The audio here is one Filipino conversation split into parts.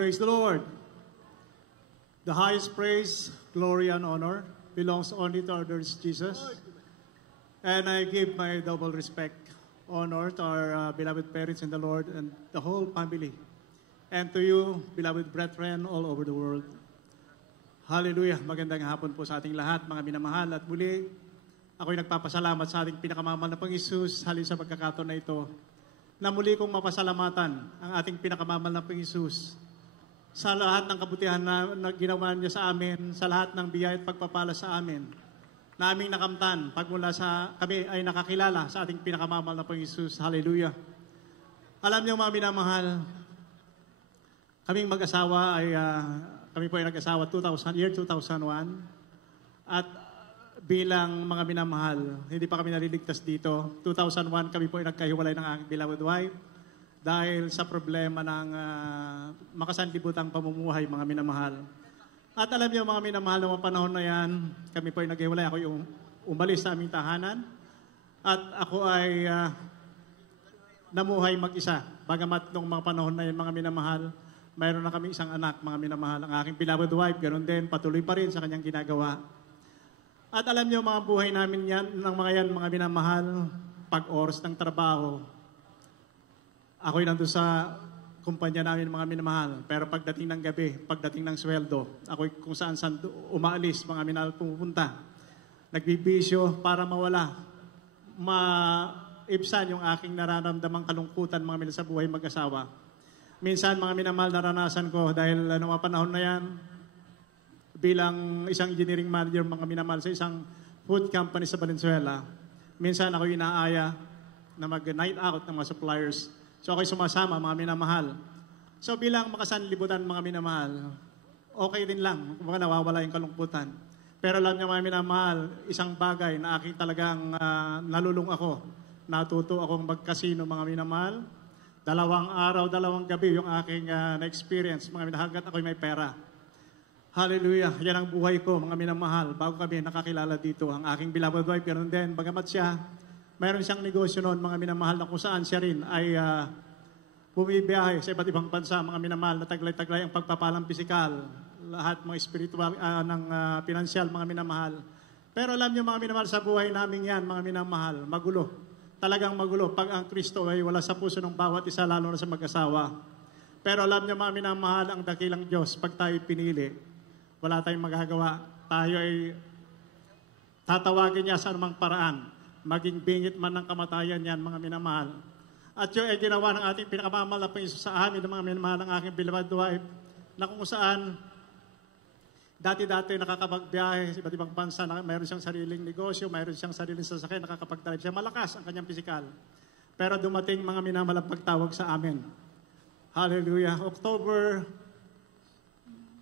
Praise the Lord. The highest praise, glory, and honor belongs only to our Lord Jesus. And I give my double respect, honor to our beloved parents in the Lord and the whole family. And to you, beloved brethren all over the world. Hallelujah. Magandang hapon po sa ating lahat, mga minamahal. At muli, ako'y nagpapasalamat sa ating pinakamamahal na Panginoon halin sa pagkakataon na ito, na muli kong mapasalamatan ang ating pinakamamahal na Panginoon sa lahat ng kabutihan na ginawa niya sa amin, sa lahat ng biyaya at pagpapala sa amin, na aming nakamtan pagmula sa kami ay nakakilala sa ating pinakamamahal na Panginoon. Hallelujah. Alam niyo mga minamahal, kaming mag-asawa ay kami po ay nag-asawa year 2001 at bilang mga minamahal, hindi pa kami naliligtas dito. 2001 kami po ay nagkahiwalay ng aking beloved wife dahil sa problema ng makasanlibutang pamumuhay, mga minamahal. At alam niyo mga minamahal, ng mga panahon na yan, kami po ay naghiwalay. Ako yung umalis sa aming tahanan at ako ay namuhay mag-isa. Bagamat nung mga panahon na yan, mga minamahal, mayroon na kami isang anak, mga minamahal. Ang aking beloved wife, ganun din, patuloy pa rin sa kanyang ginagawa. At alam niyo mga buhay namin yan, ng mga yan, mga minamahal, pag oras ng trabaho, ako'y nandun sa kumpanya namin mga minamahal. Pero pagdating ng gabi, pagdating ng sweldo, ako'y kung saan umaalis, mga minamahal pupunta. Nagbibisyo para mawala, maibsan yung aking nararamdamang kalungkutan mga minamahal sa buhay mag-asawa. Minsan mga minamahal naranasan ko dahil mga panahon na yan, bilang isang engineering manager mga minamahal sa isang food company sa Valenzuela, minsan ako inaaya na mag-night out ng mga suppliers. So ako'y sumasama mga minamahal. So bilang makasanlibutan mga minamahal, okay din lang kung nawawala yung kalungkutan. Pero alam niyo mga minamahal, isang bagay na aking talagang nalulung ako. Natuto akong magkasino mga minamahal. 2 araw, 2 gabi yung aking na-experience mga minamahal hanggat ako'y may pera. Hallelujah. Yan ang buhay ko, mga minamahal. Bago kami nakakilala dito, ang aking beloved wife, ganoon din. Bagamat siya, mayroon siyang negosyo noon, mga minamahal, na kung saan siya rin ay bumibiyahe sa iba't ibang bansa, mga minamahal, na taglay-taglay ang pagpapalang pisikal, lahat mga spiritual, ng pinansyal, mga minamahal. Pero alam niyo, mga minamahal, sa buhay namin yan, mga minamahal, magulo. Talagang magulo. Pag ang Kristo ay wala sa puso ng bawat isa, lalo na sa mag-asawa. Pero alam niyo, mga minamahal, ang dakilang Diyos, pag tayo pinili, wala tayong magagawa. Tayo ay tatawagin niya sa anumang paraan. Maging bingit man ng kamatayan yan, mga minamahal. At yun ay ginawa ng ating pinakamamahal na Panginoon sa amin, ng mga minamahal ng aking beloved wife, na kung saan dati-dati nakakapagbiyahe sa iba't ibang bansa, na mayroon siyang sariling negosyo, mayroon siyang sariling sasakyan, nakakapag-drive siya. Malakas ang kanyang pisikal. Pero dumating mga minamahal ang pagtawag sa amin. Hallelujah. October,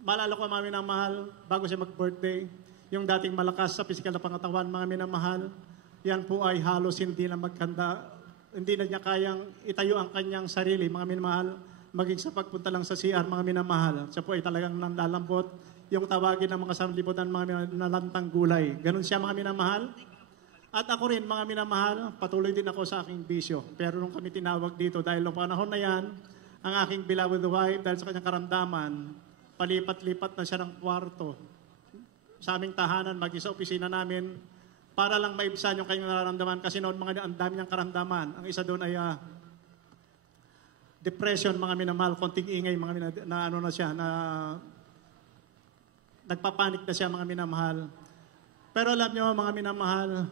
maalala ko mga minamahal, bago siya mag-birthday, yung dating malakas sa pisikal na pangatawan, mga minamahal, yan po ay halos hindi na magkanda, hindi na niya kayang itayo ang kanyang sarili, mga minamahal, maging sa pagpunta lang sa CR, mga minamahal. Siya po ay talagang nanlalambot, yung tawagin ng mga sanlibutan, mga nalantang gulay. Ganun siya, mga minamahal. At ako rin, mga minamahal, patuloy din ako sa aking bisyo. Pero nung kami tinawag dito, dahil noong panahon na yan, ang aking beloved wife, dahil sa kanyang karamdaman, palipat-lipat na siya ng kwarto sa aming tahanan, maging sa opisina namin, para lang maibsan yung kanyang nararamdaman. Kasi noon mga ang dami niyang karamdaman. Ang isa doon ay depression, mga minamahal, konting ingay, mga na ano na siya, na nagpapanik na siya, mga minamahal. Pero alam niyo mga minamahal,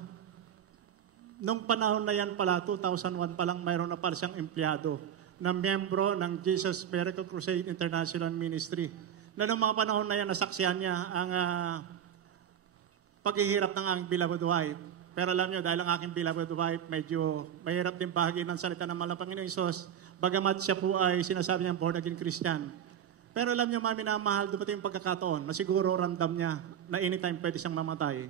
nung panahon na yan pala, 2001 pa lang, mayroon na pala siyang empleyado na miyembro ng Jesus Miracle Crusade International Ministry. Na noong mga panahon na yan, nasaksihan niya ang paghihirap ng aking beloved wife. Pero alam niyo, dahil ang aking beloved wife, medyo mahirap din bahagi ng salita ng mahal na Panginoong Isos, bagamat siya po ay sinasabi niyang born again Christian. Pero alam niyo, mga minamahal, dumating yung pagkakataon na siguro ramdam niya na anytime pwede siyang mamatay.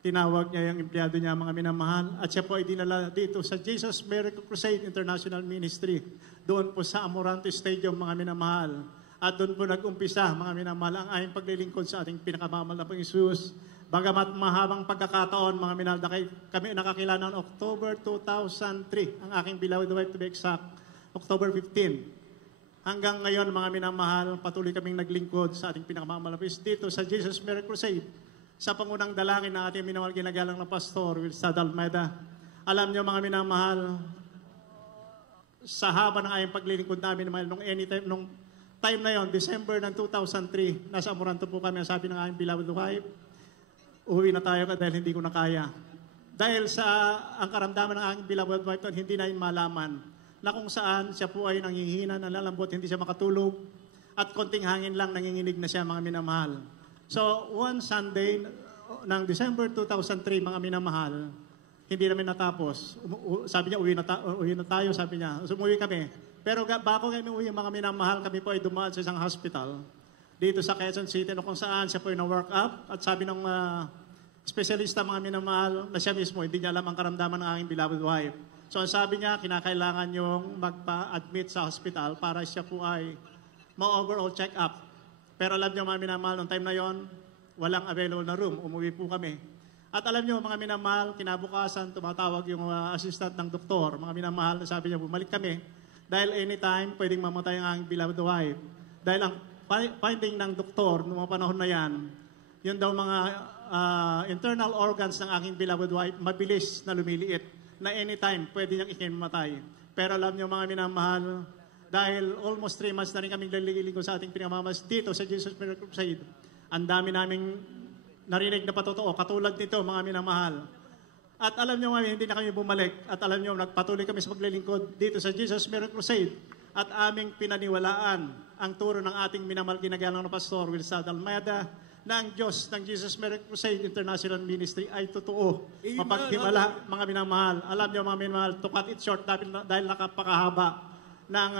Tinawag niya yung empleyado niya, mga minamahal, at siya po ay dinala dito sa Jesus Miracle Crusade International Ministry. Doon po sa Amorante Stadium, mga minamahal. At doon po nag-umpisa, mga minamahal, ang aming paglilingkod sa ating pinakamamahal na Panginoong Isus. Bagamat mahabang pagkakataon, mga minamahal, kami nakakilala noong October 2003, ang aking beloved wife to be exact, October 15. Hanggang ngayon, mga minamahal, patuloy kaming naglingkod sa ating pinakamamalapis dito sa Jesus Miracle Crusade, sa pangunang dalangin ng ating minamahal ginagalang na Pastor Wilstad Almeida. Alam niyo, mga minamahal, sa haba ng ayong paglilingkod namin, nung time na yon, December ng 2003, nasa Amoranto po kami, sabi ng aking beloved wife, uwi na tayo dahil hindi ko na kaya. Dahil sa ang karamdaman ng aking beloved wife, hindi na malaman na kung saan siya po ay nanghihina, nalalambot, hindi siya makatulog, at konting hangin lang, nanginginig na siya, mga minamahal. So, one Sunday ng December 2003, mga minamahal, hindi namin natapos. Sabi niya, uwi na tayo, sabi niya. So, umuwi kami. Pero bago kami uwi, mga minamahal, kami po ay dumaan sa isang hospital dito sa Quezon City, no, kung saan siya po ay na-work up. At sabi ng espesyalista, mga minamahal, na siya mismo, hindi niya alam ang karamdaman ng aking beloved wife. So, ang sabi niya, kinakailangan yung magpa-admit sa hospital para siya po ay ma-overall check-up. Pero alam niyo, mga minamahal, noong time na yon, walang available na room. Umuwi po kami. At alam niyo, mga minamahal, kinabukasan, tumatawag yung assistant ng doktor. Mga minamahal, sabi niya, bumalik kami. Dahil anytime, pwedeng mamatay ang aking beloved wife. Dahil ang finding ng doktor, noong mga panahon na yan, yun daw mga internal organs ng aking beloved wife, mabilis na lumiliit, na anytime, pwede niyang ikimatay. Pero alam niyo, mga minamahal, dahil almost 3 months na rin kaming liligo sa ating pinamamas dito sa Jesus Miracle Crusade, ang dami naming narinig na patotoo, katulad nito, mga minamahal. At alam niyo, hindi na kami bumalik. At alam niyo, nagpatuloy kami sa paglilingkod dito sa Jesus Miracle Crusade. At aming pinaniwalaan ang turo ng ating minamahal ginagalang na Pastor Wilstad Almeida, na ang Diyos ng Jesus Miracle Crusade International Ministry ay totoo. Mapaghimala, mga minamahal. Alam niyo, mga minamahal, to cut it short dahil nakapakahaba ng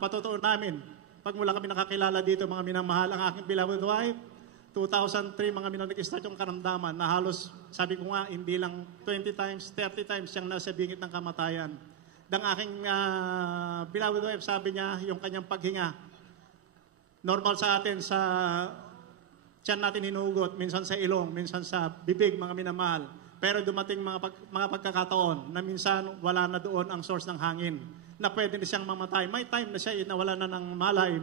patotoo namin. Pagmula kami nakakilala dito, mga minamahal, ang aking beloved wife, 2003, mga minamahal, nag-start yung karamdaman na halos, sabi ko nga, hindi lang 20 times, 30 times siyang nasa bingit ng kamatayan. Ang aking beloved wife, sabi niya, yung kanyang paghinga, normal sa atin sa tiyan natin hinugot, minsan sa ilong, minsan sa bibig, mga minamahal. Pero dumating mga pagkakataon na minsan wala na doon ang source ng hangin, na pwede na siyang mamatay. May time na siya nawala na ng malay.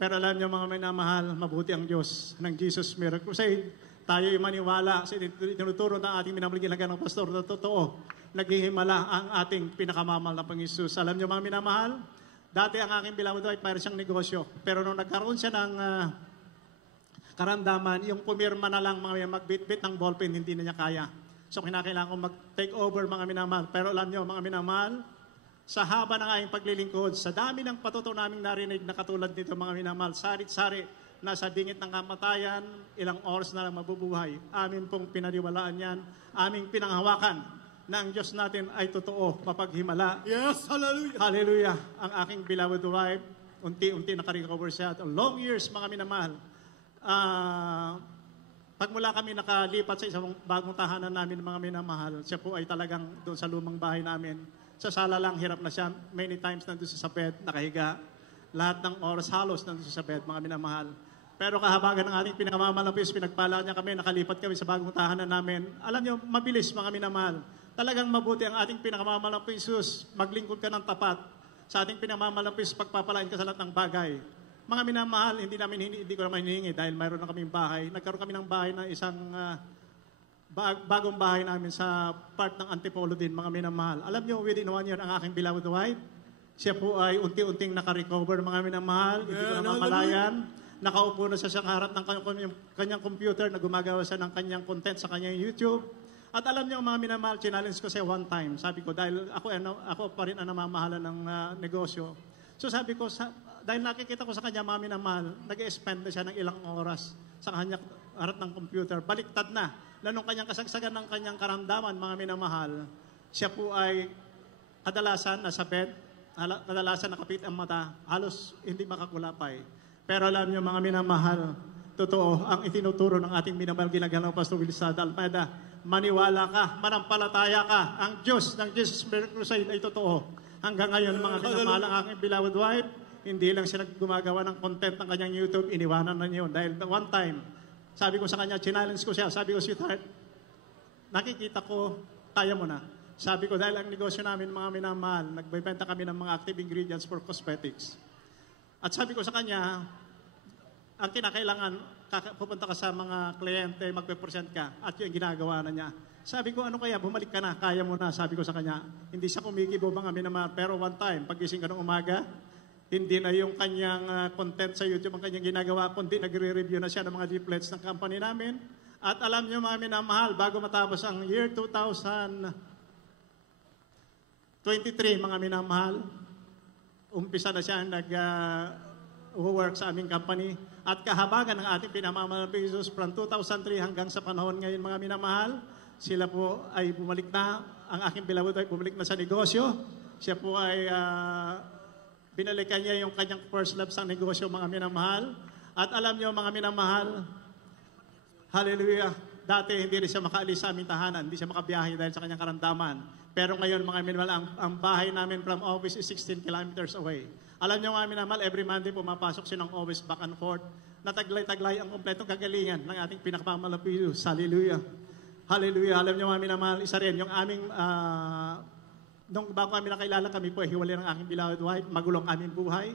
Pero alam niyo, mga minamahal, mabuti ang Diyos ng Jesus Miracle Crusade. Tayo ay maniwala sa tinuturo ng ating minamahal ng pastor na totoo. Naghihimala ang ating pinakamamahal na Panginoon. Alam niyo, mga minamahal, dati ang aking beloved wife, mayroon siyang negosyo. Pero nung nagkaroon siya ng karamdaman, yung pumirma na lang, mga magbitbit ng ballpen, hindi na niya kaya. So, kinakailangan ko mag-take over, mga minamahal. Pero alam niyo, mga minamahal, sa haba ng aking paglilingkod, sa dami ng patuto naming narinig na katulad nito, mga minamahal, sarit-sari, nasa bingit ng kamatayan, ilang oras na lang mabubuhay. Amin pong pinaniwalaan yan, aming pinanghawakan na ang Diyos natin ay totoo, mapaghimala. Yes, hallelujah. Hallelujah. Ang aking beloved wife, unti-unti nakarecover siya. Long years, mga minamahal. Pagmula kami nakalipat sa isang bagong tahanan namin, mga minamahal, siya po ay talagang doon sa lumang bahay namin. Sa sala lang, hirap na siya. Many times nandun sa bed, nakahiga. Lahat ng oras halos nandun sa bed, mga minamahal. Pero kahabagan ng ating pinakamamalapis, pinagpala niya kami, nakalipat kami sa bagong tahanan namin. Alam niyo, mabilis, mga minamahal. Talagang mabuti ang ating pinakamamalapis, Jesus. Maglingkod ka ng tapat. Sa ating pinakamamalapis, pagpapalain ka sa lahat ng bagay. Mga minamahal, hindi ko naman hinihingi dahil mayroon na kaming bahay. Nagkaroon kami ng bahay na isang bagong bahay namin sa part ng Antipolo din, mga minamahal. Alam niyo, within 1 year, ang aking beloved wife, siya po ay unti-unting nakarecover, mga minamahal. Hindi ko namamalayan. Nakaupo na siya sa harap ng kanyang computer na gumagawa siya ng kanyang content sa kanyang YouTube. At alam niyo, mga minamahal, challenge ko siya one time. Sabi ko, dahil ako pa rin ang namamahala ng negosyo. So sabi ko, dahil nakikita ko sa kanya, mga minamahal, nag-spend na siya ng ilang oras sa kanyang harap ng computer. Baliktad na. Nung kanyang kasagsagan ng kanyang karamdaman, mga minamahal, siya po ay kadalasan nasa bed, kadalasan nakapit ang mata, halos hindi makakulapay. Pero alam niyo, mga minamahal, totoo, ang itinuturo ng ating minamahal ginagalang Pastor Wilstad Almeida, maniwala ka, manampalataya ka, ang Diyos ng Jesus Miracle Crusade ay totoo. Hanggang ngayon, mga minamahal, ang aking beloved wife, hindi lang siya gumawa ng content ng kanyang YouTube, iniwanan na niyo. Dahil one time, sabi ko sa kanya, challenge ko siya, sabi ko, sweetheart, nakikita ko, kaya mo na. Sabi ko, dahil ang negosyo namin, mga minamahal, nagbebenta kami ng mga active ingredients for cosmetics. At sabi ko sa kanya, ang kinakailangan, pupunta ka sa mga kliyente, magpe-present ka, at yung ginagawa na niya. Sabi ko, ano kaya, bumalik ka na, kaya mo na, sabi ko sa kanya. Hindi siya kumikibo mga minamahal, pero one time, pagising ka ng umaga, hindi na yung kanyang content sa YouTube ang kanyang ginagawa, kundi nagre-review na siya ng mga leaflets ng company namin. At alam niyo mga minamahal, bago matapos ang year 2023, mga minamahal, umpisa na siya nag-work sa aming company. At kahabagan ng ating pinamamahalang Jesus from 2003 hanggang sa panahon ngayon, mga minamahal, sila po ay bumalik na, ang aking beloved ay bumalik na sa negosyo. Siya po ay binalikan niya yung kanyang first love sa negosyo, mga minamahal. At alam niyo, mga minamahal, hallelujah, dati hindi rin siya makaalis sa aming tahanan, hindi siya makabiyahe dahil sa kanyang karamdaman. Pero ngayon, mga minamahal, ang bahay namin from office is 16 kilometers away. Alam niyo, mga minamahal, every Monday pumapasok siya ng office back and forth. Nataglay-taglay ang kompletong kagalingan ng ating pinakamamalang Jesus. Hallelujah. Hallelujah. Alam niyo, mga minamahal, isa rin yung aming nung bago kami nakilala, kami po ay hiwalay ng aking beloved wife, magulong aming buhay.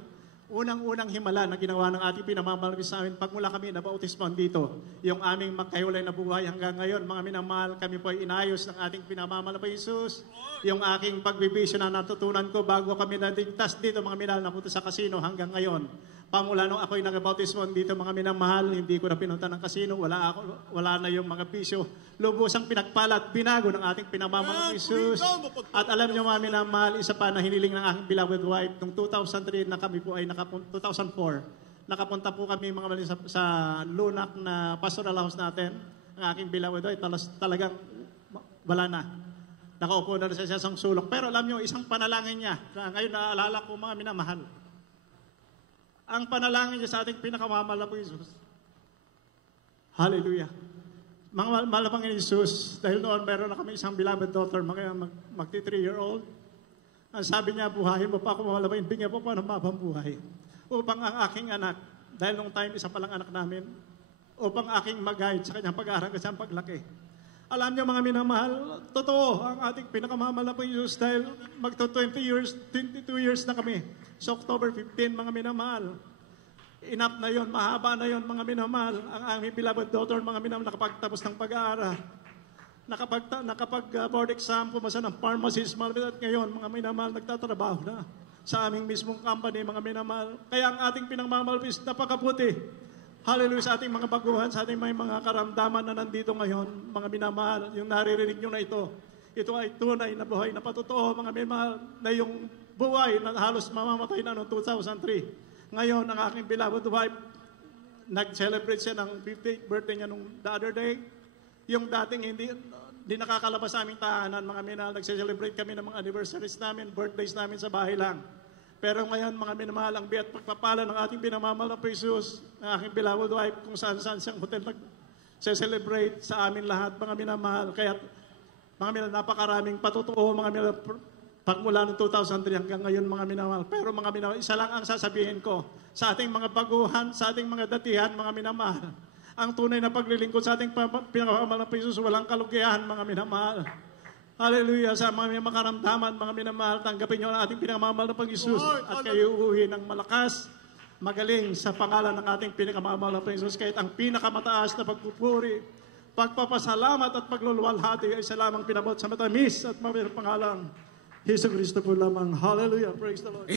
Unang-unang himala na ginawa ng ating pinamamalang sa amin, pagmula kami nabautismon dito, yung aming magkahiwalay na buhay hanggang ngayon, mga minamahal, kami po ay inayos ng ating pinamamalang Jesus. Yung aking pagbibisyo na natutunan ko bago kami nadigtas dito, mga minamahal, napunta sa kasino hanggang ngayon. Pamula nung ako'y nag-bautismon dito, mga minamahal, hindi ko na pinunta ng kasino, wala na yung mga bisyo. Lubusang pinagpalat, binago ng ating pinamamalang Jesus. At alam niyo, mga minamahal, isa pa na hiniling ng aking beloved wife, noong 2003 na kami po ay 2004, nakapunta po kami mga mali sa Lunak na pastoral house natin. Ang aking beloved wife, talagang wala na. Nakaupo na sa isang sulok. Pero alam niyo, isang panalangin niya, na ngayon naaalala ko, mga minamahal, ang panalangin niya sa ating pinakamamahal na Jesus. Hallelujah. Mga malabang ni Jesus, dahil noon meron na kami isang beloved daughter, magti 3-year-old. Ang sabi niya, buhayin mo pa ako malabang, bigyan po pa ng mabang buhay. Upang ang aking anak, dahil nung time, isa palang anak namin, upang aking mag-guide sa kanyang pag-aaral at sa paglaki. Alam niyo, mga minamahal, totoo ang ating pinakamamahal na Jesus dahil magto-22 years na kami. So October 15, mga minamahal. Enough na yon, mahaba na yon, mga minamahal. Ang aming beloved daughter, mga minamahal, nakapagtapos ng pag-aaral. Nakapag-board exam, pumasa ng pharmacist, at ngayon, mga minamahal, nagtatrabaho na sa aming mismong company, mga minamahal. Kaya ang ating pinamamahal is napakabuti. Hallelujah sa ating mga baguhan, sa ating mga karamdaman na nandito ngayon, mga minamahal, yung naririnig nyo na ito. Ito ay tunay na buhay na patotoo, mga minamahal, na yung buhay na halos mamamatay na noong 2003. Ngayon, ang aking beloved wife, nag-celebrate siya ng 50th birthday niya nung the other day. Yung dating hindi nakakalabas sa aming tahanan, mga minamahal, nag-celebrate kami ng mga anniversaries namin, birthdays namin sa bahay lang. Pero ngayon, mga minamahal, ang biyat pagpapala ng ating pinamamahal na Jesus, ng aking beloved wife, kung saan-saan siyang hotel nag-celebrate sa amin lahat, mga minamahal. Kaya, mga minamahal, napakaraming patotoo, mga minamahal, pagmula ng 2003 hanggang ngayon, mga minamahal. Pero mga minamahal, isa lang ang sasabihin ko, sa ating mga baguhan, sa ating mga datihan, mga minamahal, ang tunay na paglilingkod sa ating pinamamahal na Jesus, walang kalugihan, mga minamahal. Hallelujah. Sa mga makaramdaman, mga minamahal, tanggapin niyo ang ating pinamamahal na Pag-Jesus at kayo uuwi ng malakas, magaling sa pangalan ng ating pinakamamahal na Pag-Jesus. Kahit ang pinakamataas na pagpupuri, pagpapasalamat at pagluluwalhati ay sa lamang pinabot sa matamis at mabirang pangalan. Jesu Cristo po lamang. Hallelujah. Praise the Lord.